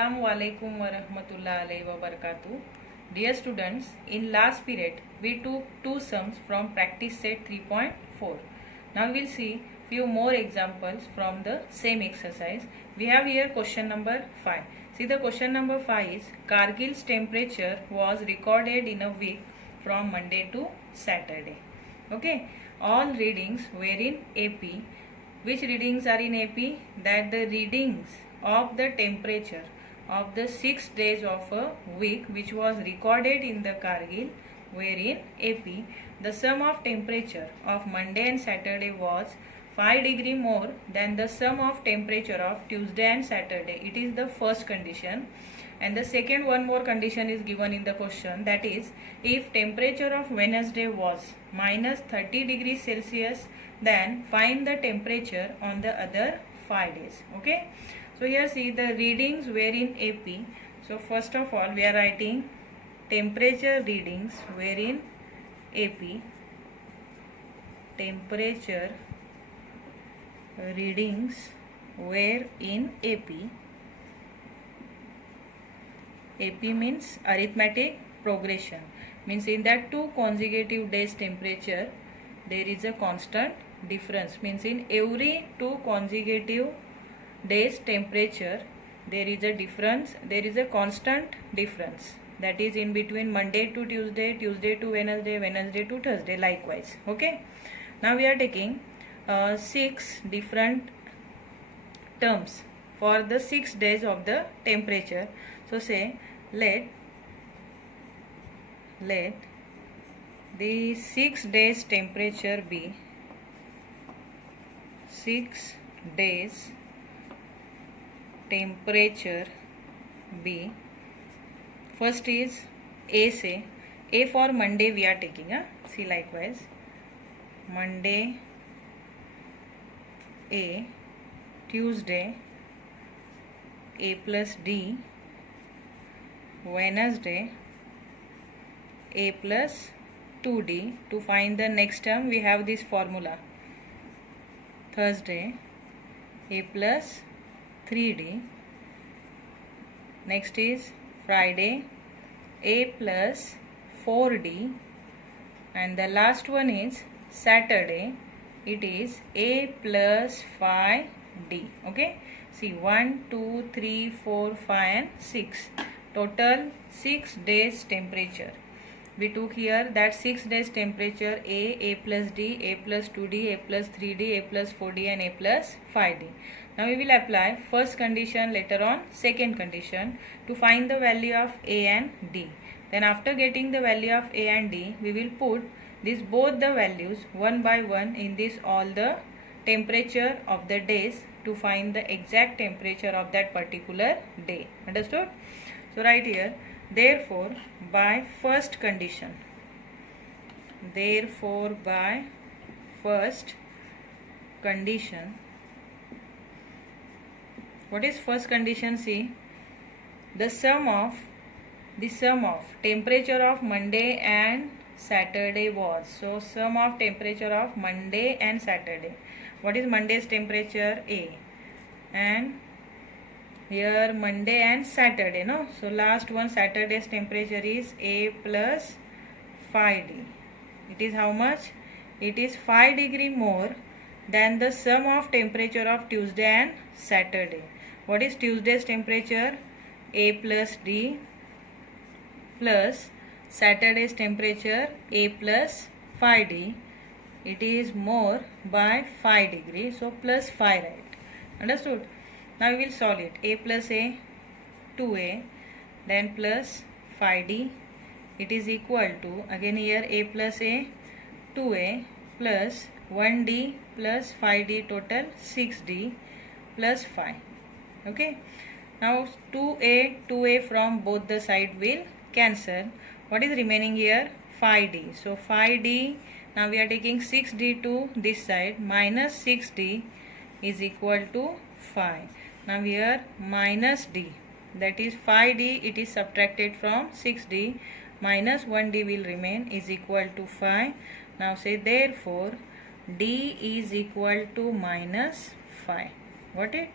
Assalamu alaikum wa rahmatullahi wa barakatuh. Dear students, in last period we took two sums from practice set 3.4. Now we will see few more examples from the same exercise. We have here question number 5. See, the question number 5 is Kargil's temperature was recorded in a week from Monday to Saturday. Okay, all readings were in AP. Which readings are in AP? That the readings of the temperature of the 6 days of a week which was recorded in the Kargil were in AP. The sum of temperature of Monday and Saturday was 5 degree more than the sum of temperature of Tuesday and Saturday. It is the first condition. And the second one more condition is given in the question, that is if temperature of Wednesday was minus 30 degrees Celsius, then find the temperature on the other 5 days. Okay, so here see the readings were in AP. So first of all we are writing temperature readings were in AP. Temperature readings were in AP. AP means arithmetic progression, means in that two consecutive days temperature there is a constant difference, means in every two consecutive days temperature there is a difference, there is a constant difference, that is in between Monday to Tuesday, Tuesday to Wednesday, Wednesday to Thursday, likewise. Okay, now we are taking 6 different terms for the 6 days of the temperature. So say let the 6 days temperature be 6 days temperature be, first is A. Say A for Monday we are taking, see likewise Monday A, Tuesday A plus D, Wednesday A plus 2D. To find the next term we have this formula, Thursday A plus 3D. Next is Friday A plus 4D, and the last one is Saturday, it is A plus 5D. Okay, see 1, 2, 3, 4, 5 and 6. Total 6 days temperature. We took here that 6 days temperature A plus D, A plus 2D, A plus 3D, A plus 4D and A plus 5D. Now we will apply first condition, later on second condition to find the value of A and D. Then after getting the value of A and D, we will put this both the values one by one in this all the temperature of the days to find the exact temperature of that particular day. Understood? So right here, therefore by first condition, what is first condition? See, the sum of temperature of Monday and Saturday was, so sum of temperature of Monday and Saturday. What is Monday's temperature? A, and here Monday and Saturday, no? So last one Saturday's temperature is A plus 5D. It is how much? It is 5 degree more than the sum of temperature of Tuesday and Saturday. What is Tuesday's temperature? A plus D plus Saturday's temperature A plus 5D. It is more by 5 degree, so plus 5, right? Understood? Now we will solve it. A plus A, 2A, then plus 5D. It is equal to, again here A plus A, 2A plus 1D plus 5D, total 6D plus 5. Okay. Now 2A from both the side will cancel. What is remaining here? 5D. So 5D, now we are taking 6D to this side, minus 6D is equal to 5. Now here minus D, that is 5D, it is subtracted from 6D, minus 1D will remain, is equal to 5. Now say therefore D is equal to minus 5. Got it?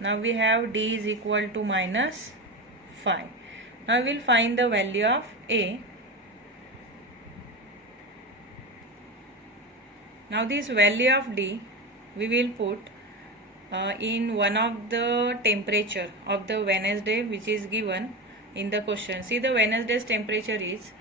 Now we have D is equal to minus 5. Now we will find the value of A. Now this value of D we will put in one of the temperature of the Wednesday which is given in the question. See, the Wednesday's temperature is,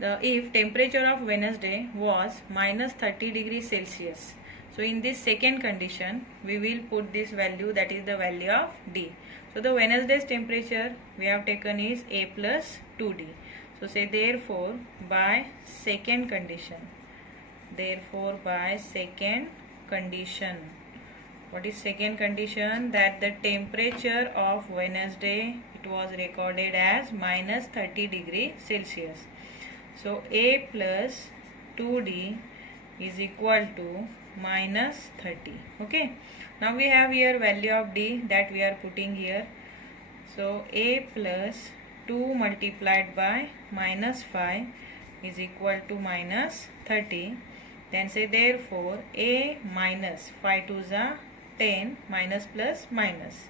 if temperature of Wednesday was minus 30 degrees Celsius. So in this second condition we will put this value, that is the value of D. So the Wednesday's temperature we have taken is A plus 2D. So say therefore by second condition, what is second condition? That the temperature of Wednesday, it was recorded as minus 30 degrees Celsius. So A plus 2D is equal to minus 30. Okay. Now we have here value of D that we are putting here. So A plus 2 multiplied by minus 5 is equal to minus 30. Then say therefore A minus 5 to the 10 minus plus minus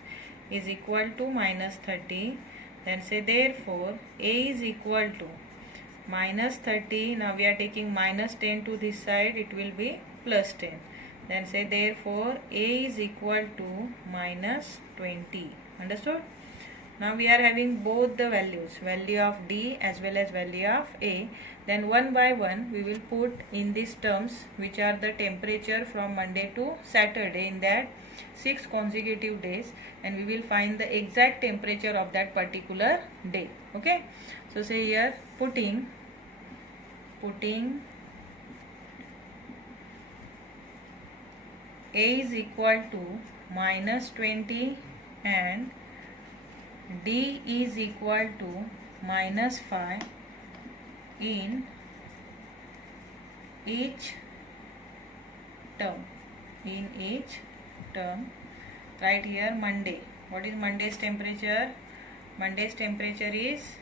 is equal to minus 30. Then say therefore A is equal to minus 30. Now we are taking minus 10 to this side, it will be plus 10. Then say therefore A is equal to minus 20. Understood? Now we are having both the values, value of D as well as value of A. Then one by one we will put in these terms which are the temperature from Monday to Saturday in that 6 consecutive days, and we will find the exact temperature of that particular day. Okay. So say here putting A is equal to minus 20 and D is equal to minus 5 in each term. Right here Monday. What is Monday's temperature? Monday's temperature is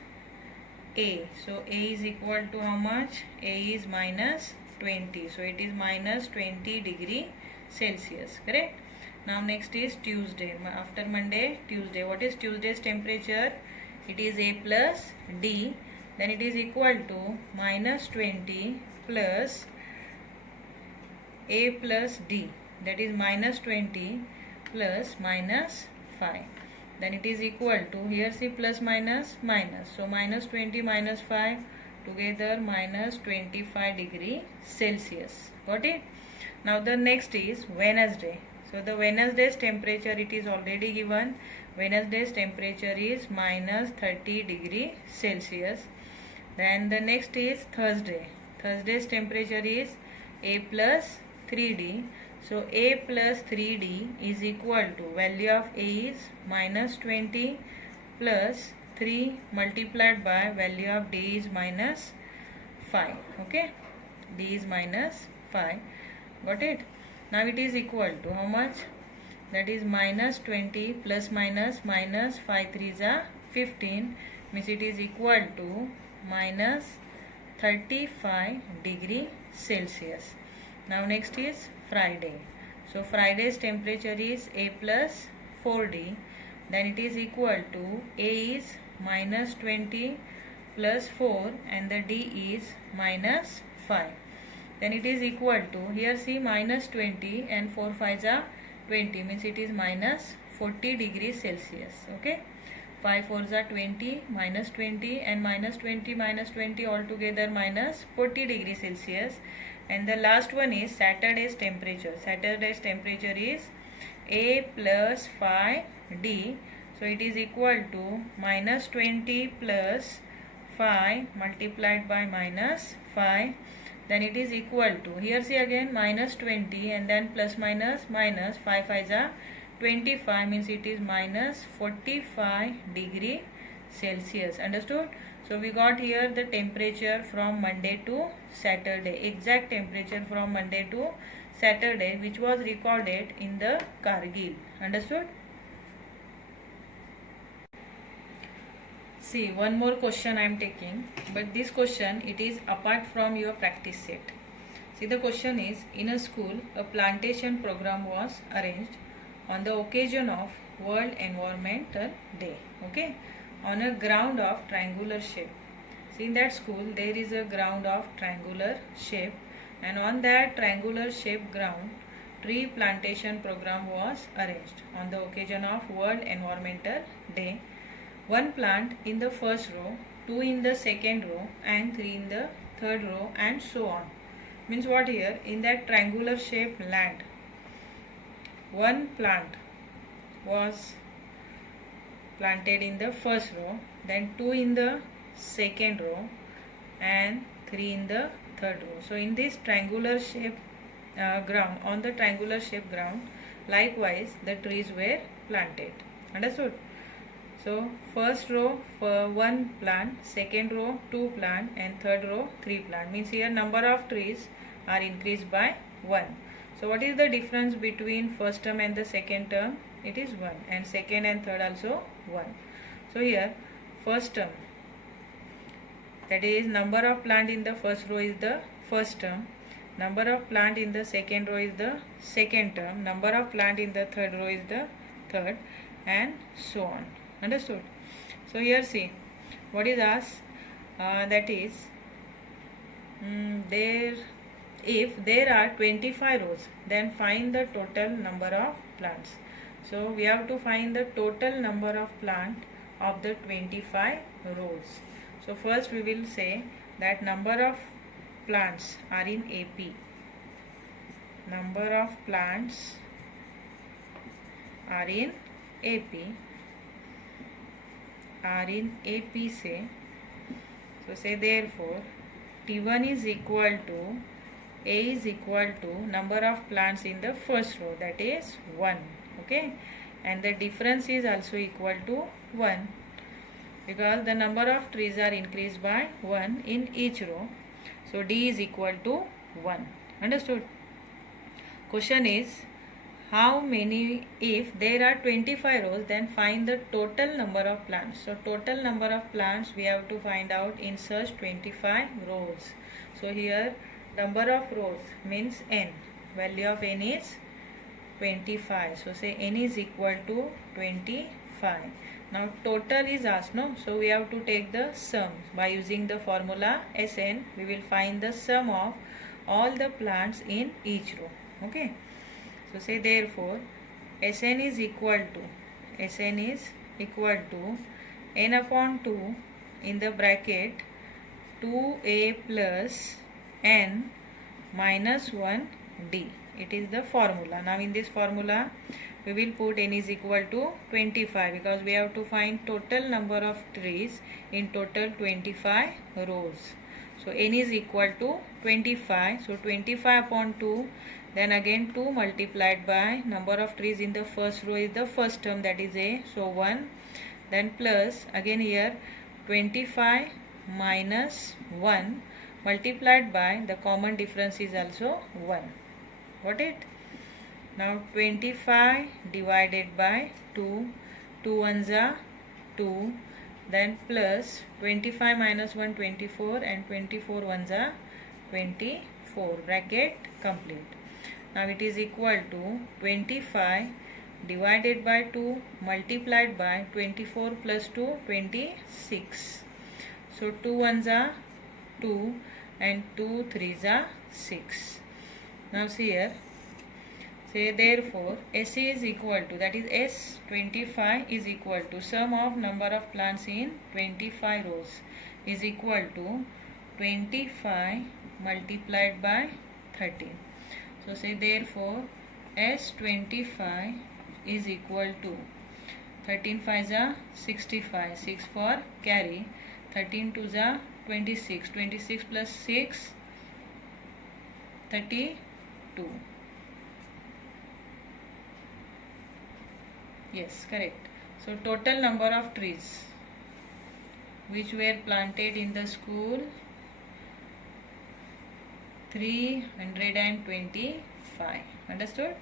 A. So A is equal to how much? A is minus 20. So it is minus 20 degree Celsius. Correct? Now next is Tuesday. After Monday, Tuesday. What is Tuesday's temperature? It is A plus D. Then it is equal to minus 20 plus A plus D. That is minus 20 plus minus 5. Then it is equal to, here see plus minus minus. So minus 20 minus 5 together minus 25 degree Celsius. Got it? Now the next is Wednesday. So the Wednesday's temperature, it is already given. Wednesday's temperature is minus 30 degree Celsius. Then the next is Thursday. Thursday's temperature is A plus 3D. So A plus 3D is equal to, value of A is minus 20 plus 3 multiplied by value of D is minus 5. Okay. D is minus 5. Got it? Now it is equal to how much? That is minus 20 plus minus 5 3s are 15, means it is equal to minus 35 degree Celsius. Now next is Friday. So Friday's temperature is A plus 4D. Then it is equal to A is minus 20 plus 4 and the D is minus 5. Then it is equal to, here see minus 20 and 4 5s are 20, means it is minus 40 degrees Celsius. Okay. 5 4s are 20, minus 20 and minus 20 altogether minus 40 degrees Celsius. And the last one is Saturday's temperature. Saturday's temperature is A plus 5D. So it is equal to minus 20 plus 5 multiplied by minus 5. Then it is equal to, here see again minus 20 and then plus minus 5 5s are 25, means it is minus 45 degree Celsius. Understood? So we got here the temperature from Monday to Saturday, exact temperature from Monday to Saturday, which was recorded in the Kargil. Understood? See, one more question I am taking, but this question, it is apart from your practice set. See, the question is, in a school, a plantation program was arranged on the occasion of World Environmental Day. Okay, on a ground of triangular shape. See, in that school there is a ground of triangular shape, and on that triangular shape ground tree plantation program was arranged on the occasion of World Environmental Day. One plant in the first row, two in the second row, and three in the third row, and so on. Means what here? In that triangular shaped land, one plant was planted in the first row, then two in the second row, and three in the third row. So in this triangular shape ground, on the triangular shape ground, likewise the trees were planted. Understood? So first row for one plant, second row two plant, and third row three plant. Means here number of trees are increased by 1. So what is the difference between first term and the second term? It is 1, and second and third also 1. So here first term, that is number of plant in the first row is the first term, number of plant in the second row is the second term, number of plant in the third row is the third, and so on. Understood? So here see what is asked, that is if there are 25 rows, then find the total number of plants. So we have to find the total number of plant of the 25 rows. So first we will say that number of plants are in AP. Number of plants are in AP. Say, so say therefore T1 is equal to A is equal to number of plants in the first row, that is 1. Okay, and the difference is also equal to 1 because the number of trees are increased by 1 in each row. So D is equal to 1. Understood? Question is, how many, if there are 25 rows, then find the total number of plants. So total number of plants we have to find out in such 25 rows. So here number of rows means n. Value of n is 25. So say n is equal to 25. Now total is asked, no? So we have to take the sum. By using the formula Sn, we will find the sum of all the plants in each row. Okay. So say therefore Sn is equal to n upon 2 in the bracket 2a plus n minus 1d. It is the formula. Now in this formula we will put n is equal to 25 because we have to find total number of trees in total 25 rows. So n is equal to 25. So 25 upon 2, then again 2 multiplied by number of trees in the first row is the first term, that is A, so 1, then plus again here 25 minus 1 multiplied by the common difference is also 1. Got it? Now 25 divided by 2, 2 ones are 2, then plus 25 minus 1 24, and 24 ones are 24, bracket complete. Now it is equal to 25 divided by 2 multiplied by 24 plus 2, 26. So 2 ones are 2 and 2 threes are 6. Now see here, say therefore S is equal to, that is S25 is equal to sum of number of plants in 25 rows is equal to 25 multiplied by 13. So say therefore S25 is equal to 13 5s are 65, 6 for carry, 13 2s are 26, 26 plus 6 32. Yes, correct. So total number of trees which were planted in the school 325. Understood?